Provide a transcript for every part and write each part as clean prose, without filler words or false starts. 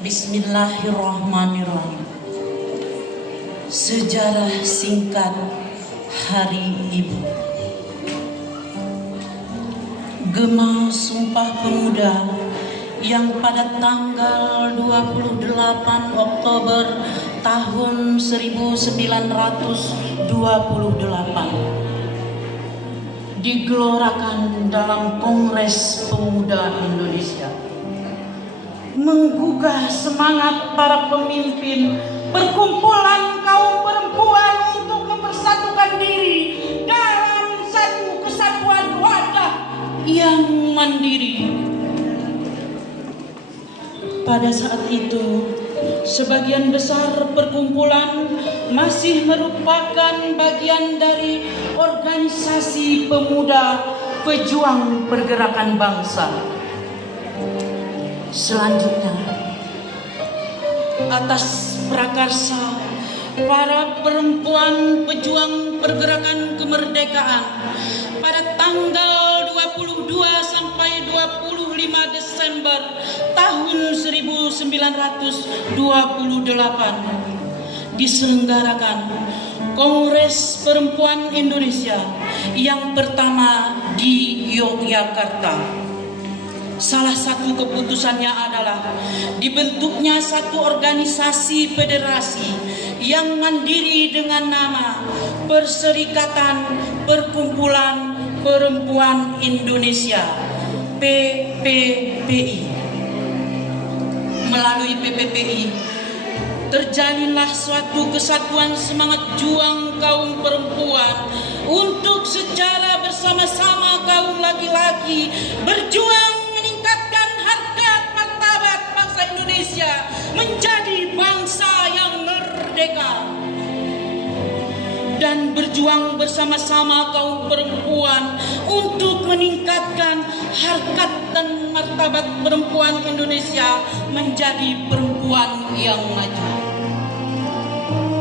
Bismillahirrahmanirrahim. Sejarah singkat Hari Ibu. Gema Sumpah Pemuda yang pada tanggal 28 Oktober tahun 1928 digelorakan dalam Kongres Pemuda Indonesia, menggugah semangat para pemimpin perkumpulan kaum perempuan untuk mempersatukan diri dalam satu kesatuan wadah yang mandiri. Pada saat itu, sebagian besar perkumpulan masih merupakan bagian dari organisasi pemuda pejuang pergerakan bangsa. Selanjutnya, atas prakarsa para perempuan pejuang pergerakan kemerdekaan pada tanggal 22 sampai 25 Desember tahun 1928 diselenggarakan Kongres Perempuan Indonesia yang pertama di Yogyakarta. Salah satu keputusannya adalah dibentuknya satu organisasi federasi yang mandiri dengan nama Perserikatan Perkumpulan Perempuan Indonesia (PPPI). Melalui PPPI terjalinlah suatu kesatuan semangat juang kaum perempuan untuk secara bersama-sama kaum laki-laki berjuang meningkatkan harkat martabat bangsa Indonesia menjadi bangsa yang merdeka, dan berjuang bersama-sama kaum perempuan untuk meningkatkan harkat dan martabat perempuan Indonesia menjadi perempuan yang maju.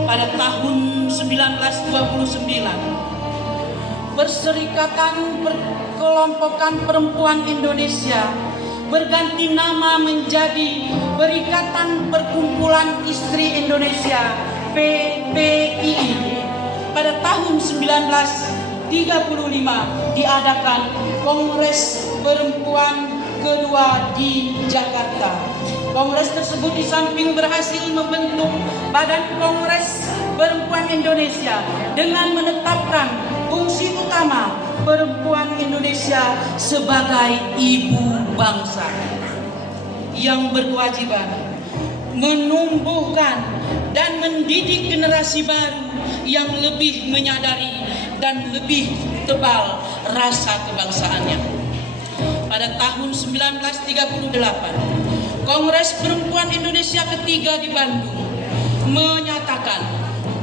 Pada tahun 1929, Perserikatan Perkelompokan Perempuan Indonesia berganti nama menjadi Perikatan Perkumpulan Istri Indonesia (PPII). Pada tahun 1935 diadakan Kongres Perempuan kedua di Jakarta. Kongres tersebut di samping berhasil membentuk Badan Kongres Perempuan Indonesia dengan menetapkan fungsi utama perempuan Indonesia sebagai ibu bangsa yang berkewajiban menumbuhkan dan mendidik generasi baru yang lebih menyadari dan lebih tebal rasa kebangsaannya. Pada tahun 1938, Kongres Perempuan Indonesia ketiga di Bandung menyatakan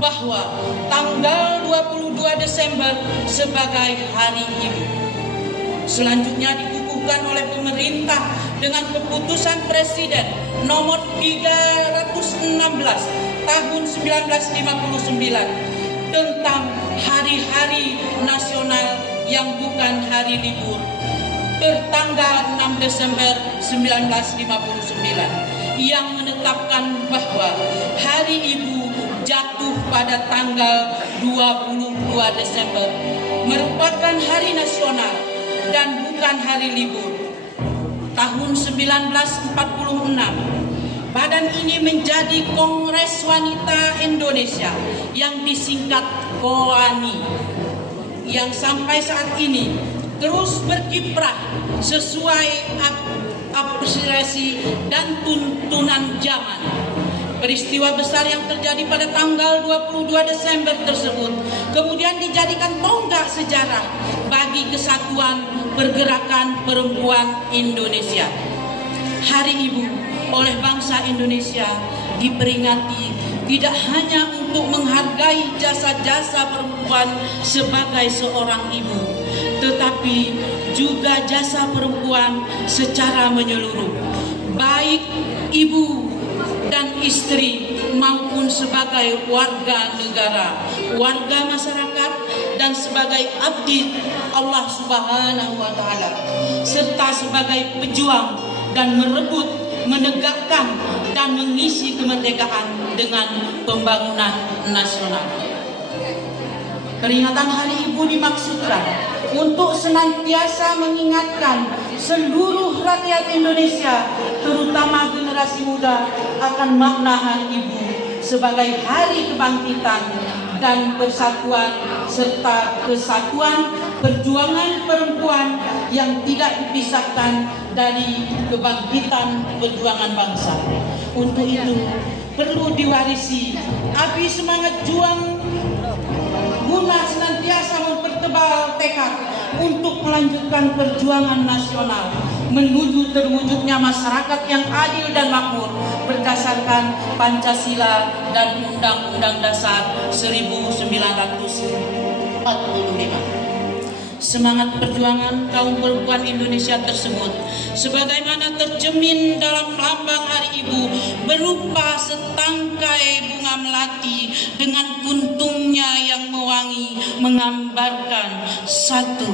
bahwa tanggal 22 Desember sebagai Hari Ibu. Selanjutnya dikukuhkan oleh pemerintah dengan keputusan Presiden nomor 316 tahun 1959 tentang hari-hari nasional yang bukan hari libur bertanggal 6 Desember 1959 yang menetapkan bahwa Hari Ibu jatuh pada tanggal 22 Desember merupakan hari nasional dan bukan hari libur. Tahun 1946, badan ini menjadi Kongres Wanita Indonesia yang disingkat KOANI, yang sampai saat ini terus berkiprah sesuai apresiasi dan tuntunan zaman. Peristiwa besar yang terjadi pada tanggal 22 Desember tersebut kemudian dijadikan tonggak sejarah bagi kesatuan pergerakan perempuan Indonesia. Hari Ibu oleh bangsa Indonesia diperingati tidak hanya untuk menghargai jasa-jasa perempuan sebagai seorang ibu, tetapi juga jasa perempuan secara menyeluruh, baik ibu dan istri maupun sebagai warga negara, warga masyarakat, dan sebagai abdi Allah Subhanahu wa Ta'ala, serta sebagai pejuang dan merebut menegakkan dan mengisi kemerdekaan dengan pembangunan nasional. Peringatan Hari Ibu dimaksudkan untuk senantiasa mengingatkan seluruh rakyat Indonesia, terutama generasi muda, akan makna Hari Ibu sebagai hari kebangkitan dan persatuan serta kesatuan perjuangan perempuan yang tidak dipisahkan dari kebangkitan perjuangan bangsa. Untuk itu perlu diwarisi api semangat juang guna senantiasa mempertebal tekad untuk melanjutkan perjuangan nasional menuju terwujudnya masyarakat yang adil dan makmur berdasarkan Pancasila dan Undang-Undang Dasar 1945. Semangat perjuangan kaum perempuan Indonesia tersebut sebagaimana tercermin dalam lambang Hari Ibu berupa setangkai bunga melati dengan kuntungnya yang mewangi, menggambarkan satu,